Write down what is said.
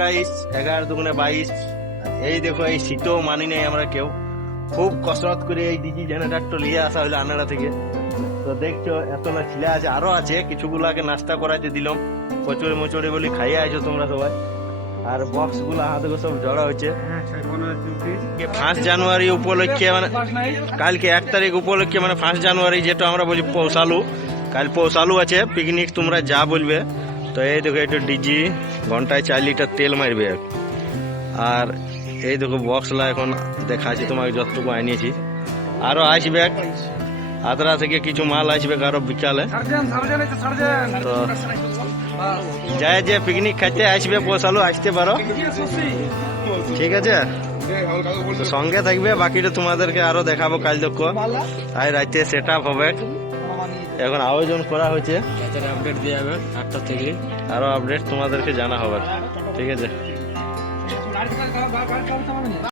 Guys, 11 দুগুণে 22। এই দেখো, এই শীতও মানি নেই আমরা কেউ, খুব কসরত করে এই ডিজি জেনারেটর নিয়ে আসা হলো আনাড়া থেকে। তো দেখছো এত না ছিলে আছে, আরো আছে কিছুগুলাকে নাস্তা করাইতে দিলাম, কচুরি মচুরি বলি খাইয়ে আইছো তোমরা সবাই। আর বক্স গুলা হাতে সব জড়া হয়েছে 5 জানুয়ারি উপলক্ষে, মানে কালকে 1 তারিখ উপলক্ষে, মানে 5 জানুয়ারি যেটা আমরা বলি পৌষালু, কাল পৌষালু আছে পিকনিক, তোমরা যা বলবে। তো এই দেখো একটু ডিজি ঘন্টায় 4 লিটার তেল মারবে। আর এই দেখো বক্সলা এখন দেখাচ্ছি তোমাকে যতটুকু আনিয়েছি, আরো আসবে আদ্রা থেকে কিছু মাল আসবে আরো বিকালে। তো যায় যে পিকনিক খাইতে আসবে পৌষালু আসতে পারো, ঠিক আছে? তো সঙ্গে থাকবে, বাকিটা তোমাদেরকে আরো দেখাবো কাল দেখো। তাই রাতে সেট আপ হবে, এখন আয়োজন করা হয়েছে, আপডেট দেওয়া হবে 8টা থেকে, আরো আপডেট তোমাদেরকে জানা হবে, ঠিক আছে?